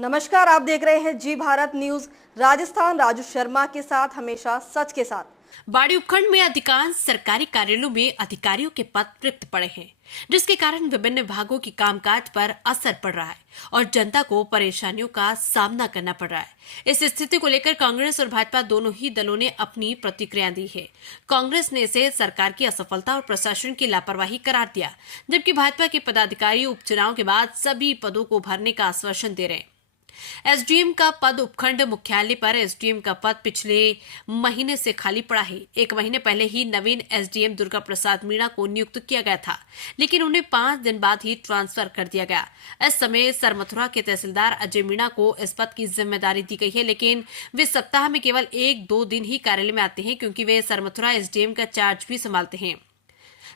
नमस्कार, आप देख रहे हैं जी भारत न्यूज। राजस्थान, राजू शर्मा के साथ, हमेशा सच के साथ। बाड़ी उपखंड में अधिकांश सरकारी कार्यालयों में अधिकारियों के पद रिक्त पड़े हैं, जिसके कारण विभिन्न विभागों की कामकाज पर असर पड़ रहा है और जनता को परेशानियों का सामना करना पड़ रहा है। इस स्थिति को लेकर कांग्रेस और भाजपा दोनों ही दलों ने अपनी प्रतिक्रिया दी है। कांग्रेस ने इसे सरकार की असफलता और प्रशासन की लापरवाही करार दिया, जबकि भाजपा के पदाधिकारी उपचुनाव के बाद सभी पदों को भरने का आश्वासन दे रहे हैं। एसडीएम का पद उपखंड मुख्यालय पर एसडीएम का पद पिछले महीने से खाली पड़ा है। एक महीने पहले ही नवीन एसडीएम दुर्गा प्रसाद मीणा को नियुक्त किया गया था, लेकिन उन्हें 5 दिन बाद ही ट्रांसफर कर दिया गया। इस समय सरमथुरा के तहसीलदार अजय मीणा को इस पद की जिम्मेदारी दी गई है, लेकिन वे सप्ताह में केवल 1-2 दिन ही कार्यालय में आते हैं, क्योंकि वे सरमथुरा एसडीएम का चार्ज भी संभालते हैं।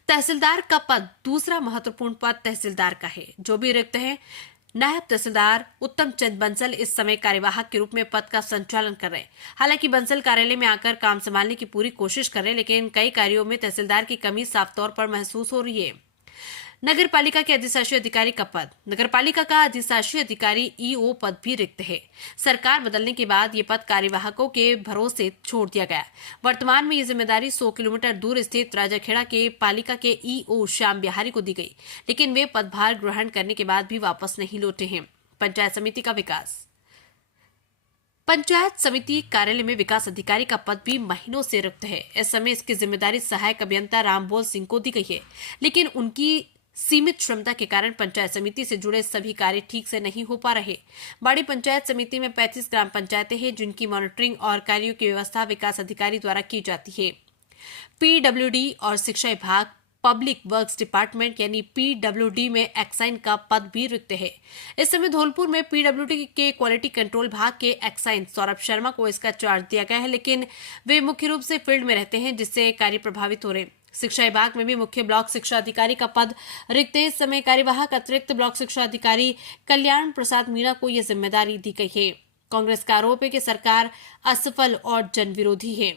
तहसीलदार का पद दूसरा महत्वपूर्ण पद तहसीलदार का है, जो भी रिक्त है। नायब तहसीलदार उत्तम चंद बंसल इस समय कार्यवाहक के रूप में पद का संचालन कर रहे हैं। हालांकि बंसल कार्यालय में आकर काम संभालने की पूरी कोशिश कर रहे हैं, लेकिन कई कार्यों में तहसीलदार की कमी साफ तौर पर महसूस हो रही है। नगर पालिका के अधिशासी अधिकारी का पद, नगर पालिका का अधिशासी अधिकारी ईओ पद भी रिक्त है। सरकार बदलने के बाद ये पद कार्यवाहकों के भरोसे छोड़ दिया गया। वर्तमान में ये जिम्मेदारी 100 किलोमीटर दूर स्थित राजाखेड़ा के पालिका के ईओ श्याम बिहारी को दी गई, लेकिन वे पदभार ग्रहण करने के बाद भी वापस नहीं लौटे हैं। पंचायत समिति का विकास, पंचायत समिति कार्यालय में विकास अधिकारी का पद भी महीनों से रिक्त है। इस समय इसकी जिम्मेदारी सहायक अभियंता रामबोल सिंह को दी गई है, लेकिन उनकी सीमित क्षमता के कारण पंचायत समिति से जुड़े सभी कार्य ठीक से नहीं हो पा रहे। बाड़ी पंचायत समिति में 35 ग्राम पंचायतें हैं, जिनकी मॉनिटरिंग और कार्यों की व्यवस्था विकास अधिकारी द्वारा की जाती है। पीडब्ल्यूडी और शिक्षा विभाग पब्लिक वर्क्स डिपार्टमेंट यानी पीडब्ल्यूडी में एक्साइन का पद भी रिक्त है। इस समय धौलपुर में पीडब्ल्यूडी के क्वालिटी कंट्रोल विभाग के एक्साइन सौरभ शर्मा को इसका चार्ज दिया गया है, लेकिन वे मुख्य रूप से फील्ड में रहते हैं, जिससे कार्य प्रभावित हो रहे हैं। शिक्षा विभाग में भी मुख्य ब्लॉक शिक्षा अधिकारी का पद रिक्त है। इस समय कार्यवाहक अतिरिक्त ब्लॉक शिक्षा अधिकारी कल्याण प्रसाद मीणा को यह जिम्मेदारी दी गई है। कांग्रेस का आरोप है कि सरकार असफल और जनविरोधी है।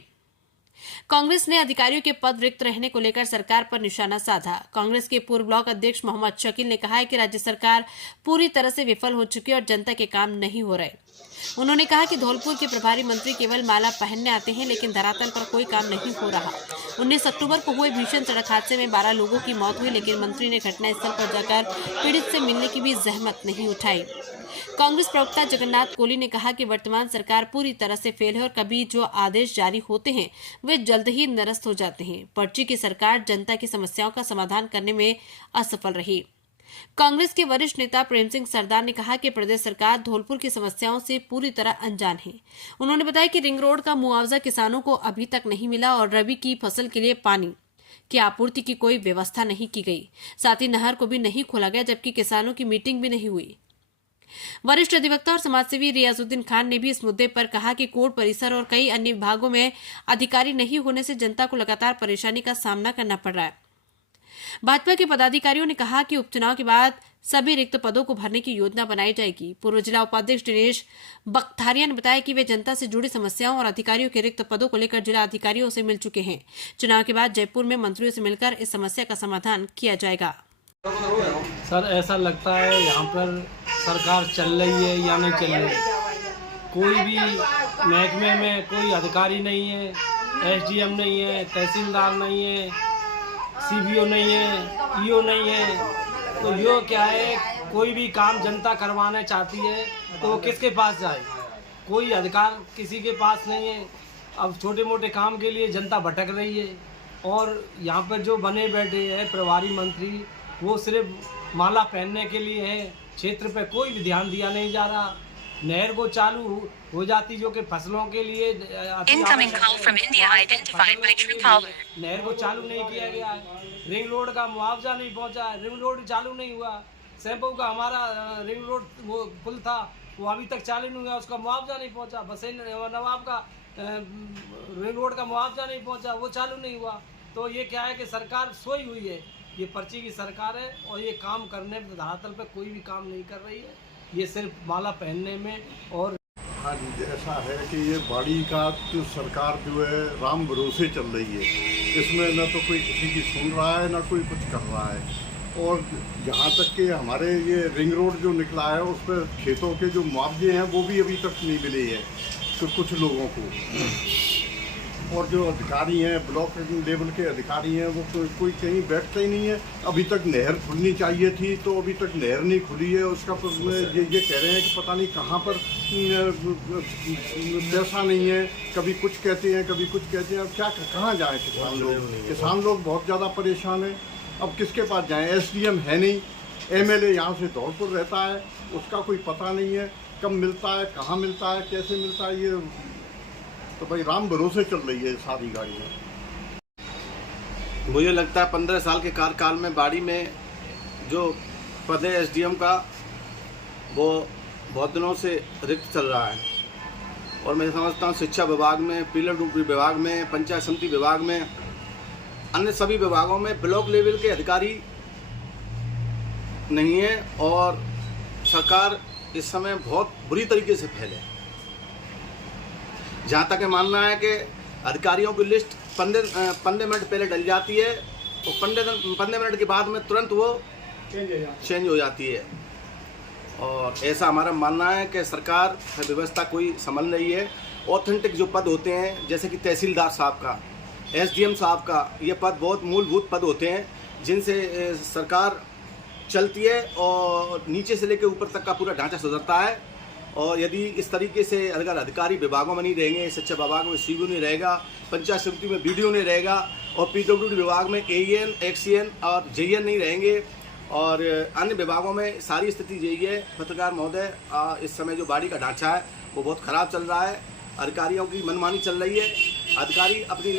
कांग्रेस ने अधिकारियों के पद रिक्त रहने को लेकर सरकार पर निशाना साधा। कांग्रेस के पूर्व ब्लॉक अध्यक्ष मोहम्मद शकील ने कहा है कि राज्य सरकार पूरी तरह से विफल हो चुकी है और जनता के काम नहीं हो रहे। उन्होंने कहा कि धौलपुर के प्रभारी मंत्री केवल माला पहनने आते हैं, लेकिन धरातल पर कोई काम नहीं हो रहा। 19 अक्टूबर को हुए भीषण सड़क हादसे में 12 लोगों की मौत हुई, लेकिन मंत्री ने घटनास्थल पर जाकर पीड़ित से मिलने की भी जहमत नहीं उठाई। कांग्रेस प्रवक्ता जगन्नाथ कोहली ने कहा कि वर्तमान सरकार पूरी तरह से फेल है और कभी जो आदेश जारी होते हैं वे जल्द ही निरस्त हो जाते हैं। पर्ची की सरकार जनता की समस्याओं का समाधान करने में असफल रही। कांग्रेस के वरिष्ठ नेता प्रेम सिंह सरदार ने कहा कि प्रदेश सरकार धौलपुर की समस्याओं से पूरी तरह अनजान है। उन्होंने बताया कि रिंग रोड का मुआवजा किसानों को अभी तक नहीं मिला और रबी की फसल के लिए पानी की आपूर्ति की कोई व्यवस्था नहीं की गई। साथ ही नहर को भी नहीं खोला गया, जबकि किसानों की मीटिंग भी नहीं हुई। वरिष्ठ अधिवक्ता और समाजसेवी रियाजुद्दीन खान ने भी इस मुद्दे पर कहा कि कोर्ट परिसर और कई अन्य विभागों में अधिकारी नहीं होने से जनता को लगातार परेशानी का सामना करना पड़ रहा है। भाजपा के पदाधिकारियों ने कहा कि उपचुनाव के बाद सभी रिक्त पदों को भरने की योजना बनाई जाएगी। पूर्व जिला उपाध्यक्ष दिनेश बख्तारिया ने बताया कि वे जनता से जुड़ी समस्याओं और अधिकारियों के रिक्त पदों को लेकर जिला अधिकारियों से मिल चुके हैं। चुनाव के बाद जयपुर में मंत्रियों से मिलकर इस समस्या का समाधान किया जाएगा। सर, ऐसा लगता है यहाँ पर सरकार चल रही है या नहीं चल रही है। कोई भी महकमे में कोई अधिकारी नहीं है, एसडीएम नहीं है, तहसीलदार नहीं है, सीबीओ नहीं है, ईओ नहीं है। तो यो क्या है, कोई भी काम जनता करवाना चाहती है तो वो किसके पास जाए? कोई अधिकार किसी के पास नहीं है। अब छोटे मोटे काम के लिए जनता भटक रही है और यहाँ पर जो बने बैठे हैं प्रभारी मंत्री, वो सिर्फ माला पहनने के लिए है। क्षेत्र पे कोई भी ध्यान दिया नहीं जा रहा। नहर को चालू हो जाती जो कि फसलों के लिए नहर को चालू नहीं किया गया है। रिंग रोड का मुआवजा नहीं पहुंचा, रिंग रोड चालू नहीं हुआ। सैंपू का हमारा रिंग रोड वो पुल था, वो अभी तक चालू नहीं हुआ, उसका मुआवजा नहीं पहुंचा। बसेन नवाब का रिंग रोड का मुआवजा नहीं पहुंचा, वो चालू नहीं हुआ। तो ये क्या है कि सरकार सोई हुई है। ये पर्ची की सरकार है और ये काम करने धरातल पे कोई भी काम नहीं कर रही है, ये सिर्फ माला पहनने में। और हाँ जी, ऐसा है कि ये बाड़ी का जो सरकार जो है राम भरोसे चल रही है। इसमें न तो कोई किसी की सुन रहा है, न कोई कुछ कर रहा है। और यहाँ तक कि हमारे ये रिंग रोड जो निकला है उस पर खेतों के जो मुआवजे हैं वो भी अभी तक नहीं मिले हैं तो कुछ लोगों को। और जो अधिकारी हैं ब्लॉक लेवल के अधिकारी हैं वो कोई कहीं बैठता ही नहीं है। अभी तक नहर खुलनी चाहिए थी तो अभी तक नहर नहीं खुली है। उसका ये कह रहे हैं कि पता नहीं कहाँ पर पैसा नहीं है, कभी कुछ कहते हैं कभी कुछ कहते हैं। अब क्या कहाँ जाएँ किसान लोग बहुत ज़्यादा परेशान हैं। अब किसके पास जाएँ? SDM है नहीं, MLA यहाँ से धौलपुर रहता है, उसका कोई पता नहीं है कब मिलता है, कहाँ मिलता है, कैसे मिलता है। ये तो भाई राम भरोसे चल रही है सारी गाड़ियाँ। मुझे लगता है 15 साल के कार्यकाल में बाड़ी में जो पद है SDM का वो बहुत दिनों से रिक्त चल रहा है। और मैं समझता हूँ शिक्षा विभाग में, PWD विभाग में, पंचायत समिति विभाग में, अन्य सभी विभागों में ब्लॉक लेवल के अधिकारी नहीं है। और सरकार इस समय बहुत बुरी तरीके से फैले। जहाँ तक मानना है कि अधिकारियों की लिस्ट 15 मिनट पहले डल जाती है और 15 मिनट के बाद में तुरंत वो चेंज हो जाती है। और ऐसा हमारा मानना है कि सरकार व्यवस्था कोई संभल रही है। ऑथेंटिक जो पद होते हैं जैसे कि तहसीलदार साहब का, SDM साहब का, ये पद बहुत मूलभूत पद होते हैं जिनसे सरकार चलती है और नीचे से लेकर ऊपर तक का पूरा ढांचा सुधरता है। और यदि इस तरीके से अगर अधिकारी विभागों में नहीं रहेंगे, शिक्षा विभाग में CBO नहीं रहेगा, पंचायत समिति में BDO नहीं रहेगा और PWD विभाग में AEN, XEN और JEN नहीं रहेंगे और अन्य विभागों में सारी स्थिति यही है। पत्रकार महोदय, इस समय जो बाड़ी का ढांचा है वो बहुत ख़राब चल रहा है। अधिकारियों की मनमानी चल रही है। अधिकारी अपनी